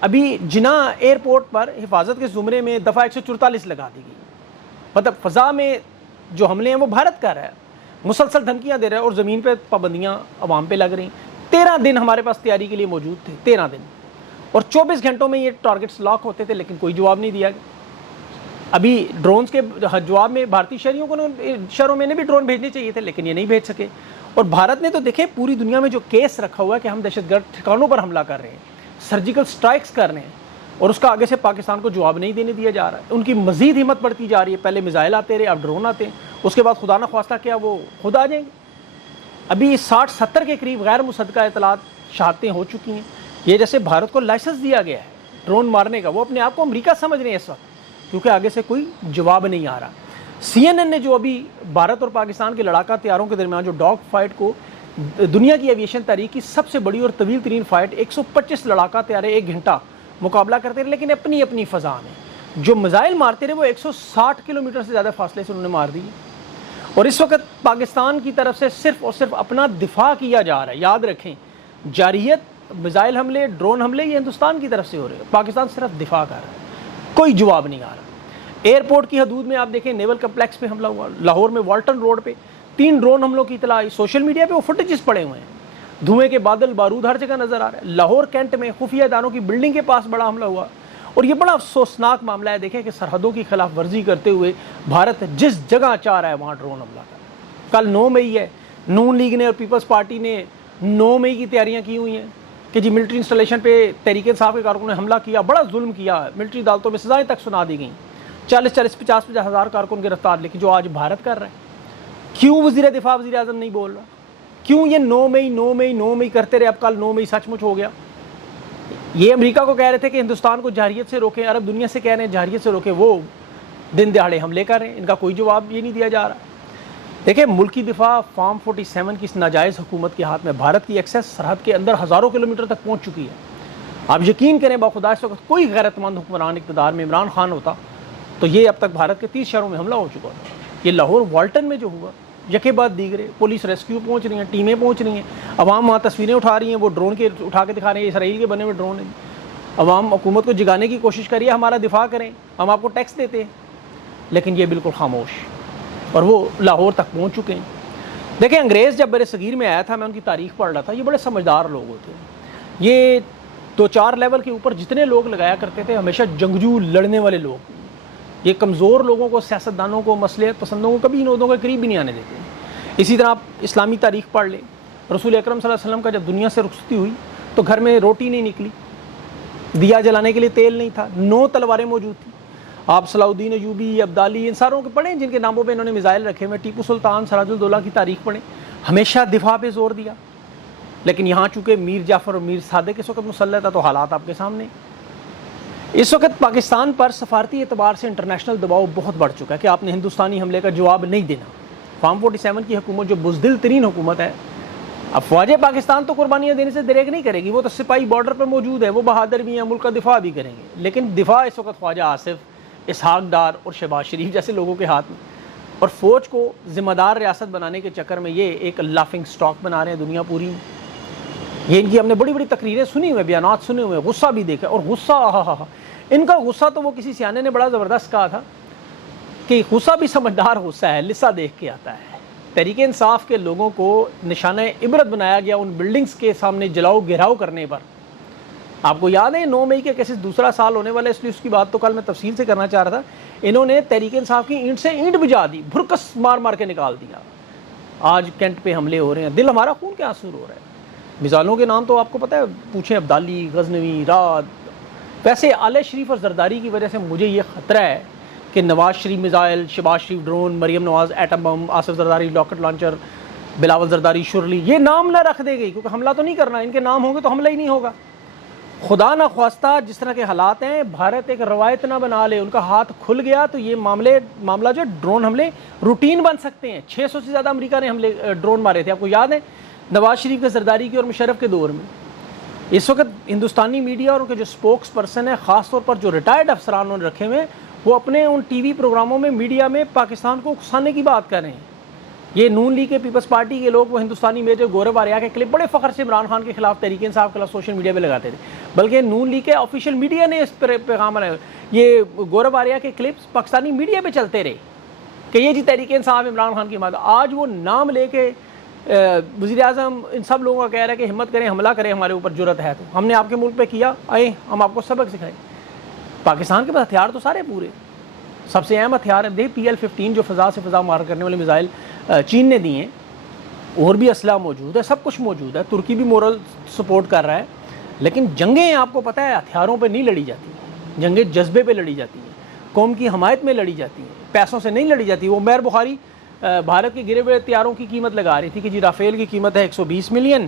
ابھی جنا ایئرپورٹ پر حفاظت کے زمرے میں دفعہ 144 لگا دی گئی. مطلب فضا میں جو حملے ہیں وہ بھارت کر رہا ہے, مسلسل دھمکیاں دے رہا ہے, اور زمین پہ پابندیاں عوام پہ لگ رہی ہیں. 13 دن ہمارے پاس تیاری کے لیے موجود تھے, 13 دن, اور 24 گھنٹوں میں یہ ٹارگٹس لاک ہوتے تھے, لیکن کوئی جواب نہیں دیا گیا. ابھی ڈرونز کے جواب میں بھارتی شہریوں میں نے بھی ڈرون بھیجنے چاہیے تھے, لیکن یہ نہیں بھیج سکے. اور بھارت نے تو دیکھے پوری دنیا میں جو کیس رکھا ہوا ہے کہ ہم دہشت گرد ٹھکانوں پر حملہ کر رہے ہیں, سرجیکل سٹرائکس کر رہے ہیں, اور اس کا آگے سے پاکستان کو جواب نہیں دینے دیا جا رہا ہے. ان کی مزید ہمت بڑھتی جا رہی ہے. پہلے میزائل آتے رہے, اب ڈرون آتے ہیں, اس کے بعد خدا نہ خواستہ کیا وہ خود آ جائیں گے. ابھی 60-70 کے قریب غیر مصدقہ اطلاعات شہادتیں ہو چکی ہیں. یہ جیسے بھارت کو لائسنس دیا گیا ہے ڈرون مارنے کا, وہ اپنے آپ کو امریکہ سمجھ رہے ہیں اس وقت, کیونکہ آگے سے کوئی جواب نہیں آ رہا. CNN نے جو ابھی بھارت اور پاکستان کے لڑاکا طیاروں کے درمیان جو ڈاگ فائٹ کو دنیا کی ایویشن تاریخ کی سب سے بڑی اور طویل ترین فائٹ, 125 لڑاکا طیارے 1 گھنٹہ مقابلہ کرتے رہے, لیکن اپنی اپنی فضا میں جو میزائل مارتے رہے وہ 160 کلومیٹر سے زیادہ فاصلے سے انہوں نے مار دی. اور اس وقت پاکستان کی طرف سے صرف اور صرف اپنا دفاع کیا جا رہا ہے. یاد رکھیں, جارحیت, میزائل حملے, ڈرون حملے یہ ہندوستان کی طرف سے ہو رہے ہیں, پاکستان صرف دفاع کر رہا ہے, کوئی جواب نہیں آ رہا. ایئرپورٹ کی حدود میں آپ دیکھیں نیول کمپلیکس پہ حملہ ہوا, لاہور میں والٹن روڈ پہ 3 ڈرون حملوں کی اطلاع آئی. سوشل میڈیا پہ وہ فوٹیجز پڑے ہوئے ہیں, دھوئیں کے بادل, بارود ہر جگہ نظر آ رہا ہے. لاہور کینٹ میں خفیہ اداروں کی بلڈنگ کے پاس بڑا حملہ ہوا, اور یہ بڑا افسوسناک معاملہ ہے. دیکھیں کہ سرحدوں کی خلاف ورزی کرتے ہوئے بھارت جس جگہ چاہ رہا ہے وہاں ڈرون حملہ کر. کل 9 مئی ہے, نون لیگ نے اور پیپلز پارٹی نے 9 مئی کی تیاریاں کی ہوئی ہیں کہ جی ملٹری انسٹالیشن پہ تحریک انصاف کے کارکنوں نے حملہ کیا, بڑا ظلم کیا, ملٹری عدالتوں میں سزائیں تک سنا دی گئیں, 40-50 ہزار کارکن گرفتار. لیکن جو آج بھارت کر رہا ہے, کیوں وزیر دفاع وزیر اعظم نہیں بول رہا؟ کیوں یہ 9 مئی کرتے رہے؟ اب کل 9 مئی سچ مچ ہو گیا. یہ امریکہ کو کہہ رہے تھے کہ ہندوستان کو جارحیت سے روکیں, عرب دنیا سے کہہ رہے ہیں جارحیت سے روکیں, وہ دن دہاڑے حملے کر رہے ہیں, ان کا کوئی جواب یہ نہیں دیا جا رہا. دیکھیں ملکی دفاع فارم 47 کی اس ناجائز حکومت کے ہاتھ میں, بھارت کی ایکسیس سرحد کے اندر ہزاروں کلومیٹر تک پہنچ چکی ہے. آپ یقین کریں باخدا اس وقت کوئی غیرت مند حکمران اقتدار میں عمران خان ہوتا تو یہ اب تک بھارت کے 30 شہروں میں حملہ ہو چکا تھا. یہ لاہور والٹن میں جو ہوا, یکے بعد دیگرے پولیس ریسکیو پہنچ رہی ہیں, ٹیمیں پہنچ رہی ہیں, عوام وہاں تصویریں اٹھا رہی ہیں, وہ ڈرون کے اٹھا کے دکھا رہے ہیں اسرائیل کے بنے ہوئے ڈرون ہیں. عوام حکومت کو جگانے کی کوشش کریے, ہمارا دفاع کریں, ہم آپ کو ٹیکس دیتے ہیں, لیکن یہ بالکل خاموش, اور وہ لاہور تک پہنچ چکے ہیں. دیکھیں انگریز جب بر صغیر میں آیا تھا, میں ان کی تاریخ پڑھ رہا تھا, یہ بڑے سمجھدار لوگ ہوتے ہیں. یہ 2-4 لیول کے اوپر جتنے لوگ لگایا کرتے تھے ہمیشہ جنگجو لڑنے والے لوگ. یہ کمزور لوگوں کو, سیاستدانوں کو, مصلحت پسندوں کو کبھی ان عہدوں کے قریب بھی نہیں آنے دیتے. اسی طرح آپ اسلامی تاریخ پڑھ لیں, رسول اکرم صلی اللہ علیہ وسلم کا جب دنیا سے رخصتی ہوئی تو گھر میں روٹی نہیں نکلی, دیا جلانے کے لیے تیل نہیں تھا, 9 تلواریں موجود تھیں. آپ صلاح الدین ایوبی, ابدالی, ان ساروں کے پڑھیں جن کے ناموں پہ انہوں نے میزائل رکھے ہوئے, ٹیپو سلطان, سراج الدولہ کی تاریخ پڑھیں, ہمیشہ دفاع پہ زور دیا. لیکن یہاں چونکہ میر جعفر اور میر صادق اس وقت مسلط ہے تو حالات آپ کے سامنے. اس وقت پاکستان پر سفارتی اعتبار سے انٹرنیشنل دباؤ بہت بڑھ چکا ہے کہ آپ نے ہندوستانی حملے کا جواب نہیں دینا. فارم 47 کی حکومت جو بزدل ترین حکومت ہے, اب فوج پاکستان تو قربانیاں دینے سے دریغ نہیں کرے گی, وہ تو سپاہی بارڈر پہ موجود ہے, وہ بہادر بھی ہیں, ملک کا دفاع بھی کریں گے. لیکن دفاع اس وقت خواجہ آصف, اسحاق ڈار اور شہباز شریف جیسے لوگوں کے ہاتھ میں, اور فوج کو ذمہ دار ریاست بنانے کے چکر میں یہ ایک لافنگ سٹاک بنا رہے ہیں دنیا پوری. یہ ان کی ہم نے بڑی بڑی تقریریں سنی ہوئے, بیانات سنے ہوئے, غصہ بھی دیکھا, اور غصہ ان کا غصہ تو وہ کسی سیانے نے بڑا زبردست کہا تھا کہ غصہ بھی سمجھدار غصہ ہے, لسا دیکھ کے آتا ہے. تحریک انصاف کے لوگوں کو نشانہ عبرت بنایا گیا ان بلڈنگز کے سامنے جلاؤ گھیراؤ کرنے پر. آپ کو یاد ہے 9 مئی کے کیسے دوسرا سال ہونے والا ہے, اس لیے اس کی بات تو کل میں تفصیل سے کرنا چاہ رہا تھا. انہوں نے تحریک انصاف کی اینٹ سے اینٹ بجا دی, بھرکس مار مار کے نکال دیا. آج کینٹ پہ حملے ہو رہے ہیں, دل ہمارا خون کے آنسو ہو رہا ہے. مثالوں کے نام تو آپ کو پتہ ہے, پوچھیں ابدالی, غزنوی, رات. ویسے آل شریف اور زرداری کی وجہ سے مجھے یہ خطرہ ہے کہ Nawaz Sharif missile, Shahbaz Sharif drone, Maryam Nawaz atom bomb, Asif Zardari rocket launcher, Bilawal Zardari شرلی, یہ نام نہ رکھ دے گئی کیونکہ حملہ تو نہیں کرنا, ان کے نام ہوں گے تو حملہ ہی نہیں ہوگا. خدا نہ خواستہ جس طرح کے حالات ہیں, بھارت ایک روایت نہ بنا لے, ان کا ہاتھ کھل گیا تو یہ معاملہ جو ڈرون حملے روٹین بن سکتے ہیں. 600 سے زیادہ امریکہ نے حملے ڈرون مارے تھے, آپ کو یاد ہے نواز شریف کے, زرداری کے اور مشرف کے دور میں. اس وقت ہندوستانی میڈیا اور ان کے جو سپوکس پرسن ہیں, خاص طور پر جو ریٹائرڈ افسران انہوں نے رکھے ہوئے, وہ اپنے ان ٹی وی پروگراموں میں, میڈیا میں پاکستان کو اکسانے کی بات کر رہے ہیں. یہ نون لیگ کے پیپلز پارٹی کے لوگ وہ ہندوستانی میجر گورو آریہ کے کلپ بڑے فخر سے عمران خان کے خلاف تحریک انصاف کے خلاف سوشل میڈیا پہ لگاتے تھے، بلکہ نون لیگ کے آفیشیل میڈیا نے اس پر پیغام لگایا، یہ گورو آریہ کے کلپس پاکستانی میڈیا پہ چلتے رہے کہ یہ جی تحریک انصاف عمران خان کی مدد۔ آج وہ نام لے کے وزیر اعظم ان سب لوگوں کا کہہ رہا ہے کہ ہمت کریں، حملہ کریں، ہمارے اوپر جرأت ہے تو ہم نے آپ کے ملک پہ کیا، آئیں ہم آپ کو سبق سکھائیں۔ پاکستان کے پاس ہتھیار تو سارے پورے، سب سے اہم ہتھیار ہے دیکھ PL-15 جو فضا سے فضا مار کرنے والے میزائل چین نے دیے ہیں، اور بھی اسلحہ موجود ہے، سب کچھ موجود ہے، ترکی بھی مورل سپورٹ کر رہا ہے، لیکن جنگیں آپ کو پتہ ہے ہتھیاروں پہ نہیں لڑی جاتی، جنگیں جذبے پہ لڑی جاتی ہیں، قوم کی حمایت میں لڑی جاتی ہیں، پیسوں سے نہیں لڑی جاتی۔ وہ میر بخاری بھارت کے گرے ہوئے ہتھیاروں کی قیمت لگا رہی تھی کہ جی رافیل کی قیمت ہے 120 ملین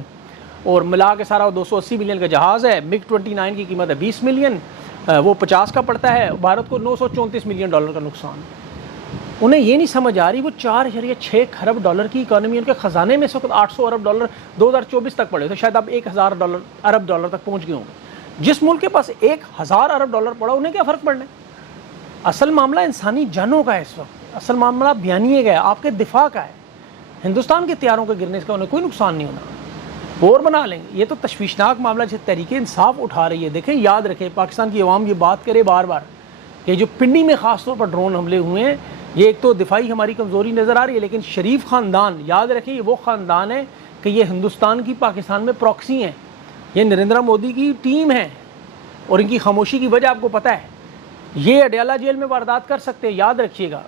اور ملا کے سارا 280 ملین کا جہاز ہے، MiG-29 کی قیمت ہے 20 ملین، وہ 50 کا پڑتا ہے، بھارت کو 934 ملین ڈالر کا نقصان۔ انہیں یہ نہیں سمجھ آ رہی وہ 4.6 کھرب ڈالر کی اکانومی ان کے خزانے میں اس وقت 800 ارب ڈالر 2024 تک پڑے تو شاید اب 1000 ارب ڈالر تک پہنچ گئے ہوں گے۔ جس ملک کے پاس 1000 ارب ڈالر پڑا انہیں کیا فرق پڑنا ہے؟ اصل معاملہ انسانی جانوں کا ہے اس وقت، اصل معاملہ بیانیے کا ہے، آپ کے دفاع کا ہے۔ ہندوستان کے ہتھیاروں کے گرنے کا انہیں کوئی نقصان نہیں ہونا، اور بنا لیں گے۔ یہ تو تشویشناک معاملہ جسے تحریک انصاف اٹھا رہی ہے، دیکھیں یاد رکھیں پاکستان کی عوام یہ بات کرے بار بار کہ جو پنڈی میں خاص طور پر ڈرون حملے ہوئے ہیں، یہ ایک تو دفاعی ہماری کمزوری نظر آ رہی ہے، لیکن شریف خاندان یاد رکھیں یہ وہ خاندان ہے کہ یہ ہندوستان کی پاکستان میں پراکسی ہیں، یہ نریندر مودی کی ٹیم ہے، اور ان کی خاموشی کی وجہ آپ کو پتہ ہے، یہ اڈیالہ جیل میں واردات کر سکتے ہیں، یاد رکھیے گا،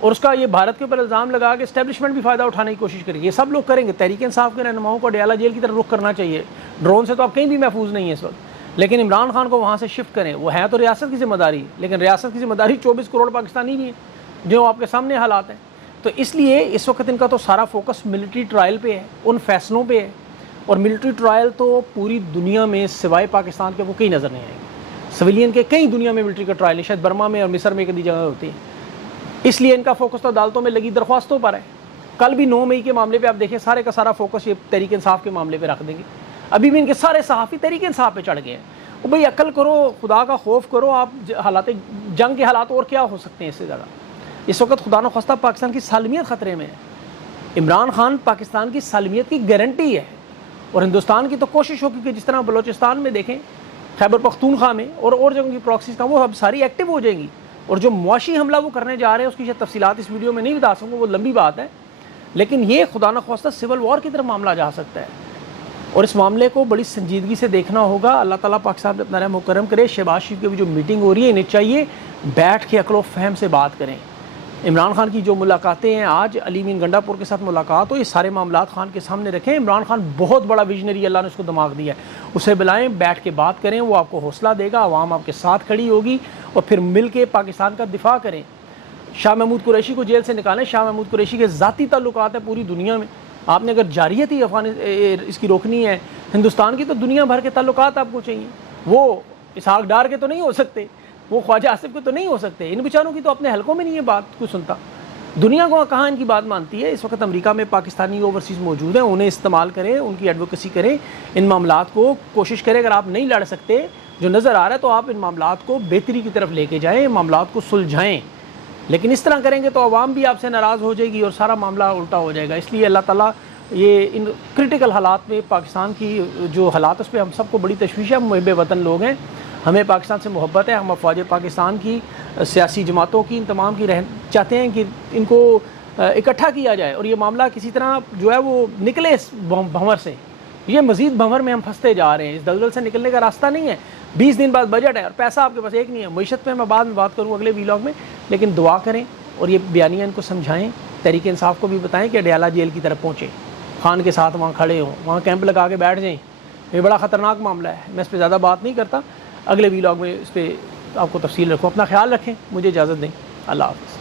اور اس کا یہ بھارت کے اوپر الزام لگا کے اسٹیبلشمنٹ بھی فائدہ اٹھانے کی کوشش کرے گی، یہ سب لوگ کریں گے۔ تحریک انصاف کے رہنماؤں کو اڈیالہ جیل کی طرف رخ کرنا چاہیے، ڈرون سے تو آپ کہیں بھی محفوظ نہیں ہیں اس وقت، لیکن عمران خان کو وہاں سے شفٹ کریں، وہ ہے تو ریاست کی ذمہ داری، لیکن ریاست کی ذمہ داری 24 کروڑ پاکستانی بھی ہیں جو آپ کے سامنے حالات ہیں، تو اس لیے اس وقت ان کا تو سارا فوکس ملٹری ٹرائل پہ ہے، ان فیصلوں پہ ہے، اور ملٹری ٹرائل تو پوری دنیا میں سوائے پاکستان کے وہ کہیں نظر نہیں آئیں گے، سویلین کے کئی دنیا میں ملٹری کا ٹرائل ہے، شاید برما میں اور مصر میں کئی جگہ ہوتی ہے، اس لیے ان کا فوکس تو عدالتوں میں لگی درخواستوں پر ہے۔ کل بھی 9 مئی کے معاملے پہ آپ دیکھیں سارے کا سارا فوکس یہ تحریک انصاف کے معاملے پہ رکھ دیں گے، ابھی بھی ان کے سارے صحافی تحریک انصاف پہ چڑھ گئے ہیں۔ وہ بھئی عقل کرو، خدا کا خوف کرو، آپ حالات جنگ کے حالات اور کیا ہو سکتے ہیں اس سے زیادہ؟ اس وقت خدا نخواستہ پاکستان کی سالمیت خطرے میں ہے، عمران خان پاکستان کی سالمیت کی گارنٹی ہے، اور ہندوستان کی تو کوشش ہوگی کہ جس طرح بلوچستان میں دیکھیں، خیبر پختونخوا میں اور جگہوں کی پراکسیز کا وہ اب ساری ایکٹیو ہو جائیں گی، اور جو معاشی حملہ وہ کرنے جا رہے ہیں اس کی شاید تفصیلات اس ویڈیو میں نہیں بتا سکوں، وہ لمبی بات ہے، لیکن یہ خدا نخواستہ سول وار کی طرف معاملہ جا سکتا ہے، اور اس معاملے کو بڑی سنجیدگی سے دیکھنا ہوگا۔ اللہ تعالیٰ پاکستان پہ اپنا رحم و کرم کرے۔ شہباز شریف کی بھی جو میٹنگ ہو رہی ہے انہیں چاہیے بیٹھ کے عقل و فہم سے بات کریں۔ عمران خان کی جو ملاقاتیں ہیں، آج علی مین گنڈا پور کے ساتھ ملاقات ہو، یہ سارے معاملات خان کے سامنے رکھیں۔ عمران خان بہت بڑا ویژنری، اللہ نے اس کو دماغ دیا ہے، اسے بلائیں، بیٹھ کے بات کریں، وہ آپ کو حوصلہ دے گا، عوام آپ کے ساتھ کھڑی ہوگی، اور پھر مل کے پاکستان کا دفاع کریں۔ شاہ محمود قریشی کو جیل سے نکالیں، شاہ محمود قریشی کے ذاتی تعلقات ہیں پوری دنیا میں، آپ نے اگر جاریت ہی اس کی روکنی ہے ہندوستان کی، تو دنیا بھر کے تعلقات آپ کو چاہیے، وہ اسحاق ڈار کے تو نہیں ہو سکتے، وہ خواجہ آصف کے تو نہیں ہو سکتے، ان بیچاروں کی تو اپنے حلقوں میں نہیں یہ بات کوئی سنتا، دنیا کو کہاں ان کی بات مانتی ہے۔ اس وقت امریکہ میں پاکستانی اوورسیز موجود ہیں، انہیں استعمال کریں، ان کی ایڈوکیسی کریں، ان معاملات کو کوشش کریں، اگر آپ نہیں لڑ سکتے جو نظر آ رہا ہے تو آپ ان معاملات کو بہتری کی طرف لے کے جائیں، معاملات کو سلجھائیں، لیکن اس طرح کریں گے تو عوام بھی آپ سے ناراض ہو جائے گی اور سارا معاملہ الٹا ہو جائے گا۔ اس لیے اللہ تعالیٰ یہ ان کرٹیکل حالات میں پاکستان کی جو حالات اس پہ ہم سب کو بڑی تشویش ہے، ہم محب وطن لوگ ہیں، ہمیں پاکستان سے محبت ہے، ہم افواج پاکستان کی سیاسی جماعتوں کی ان تمام کی چاہتے ہیں کہ ان کو اکٹھا کیا جائے، اور یہ معاملہ کسی طرح جو ہے وہ نکلے اس بھنور سے، یہ مزید بھنور میں ہم پھنستے جا رہے ہیں، اس دلدل سے نکلنے کا راستہ نہیں ہے۔ 20 دن بعد بجٹ ہے اور پیسہ آپ کے پاس ایک نہیں ہے، معیشت پہ میں بعد میں بات کروں اگلے ویلاگ میں، لیکن دعا کریں اور یہ بیانیہ ان کو سمجھائیں، تحریک انصاف کو بھی بتائیں کہ اڈیالہ جیل کی طرف پہنچیں، خان کے ساتھ وہاں کھڑے ہوں، وہاں کیمپ لگا کے بیٹھ جائیں، یہ بڑا خطرناک معاملہ ہے۔ میں اس پہ زیادہ بات نہیں کرتا، اگلے ویلاگ میں اس پہ آپ کو تفصیل رکھوں۔ اپنا خیال رکھیں، مجھے اجازت دیں، اللہ حافظ۔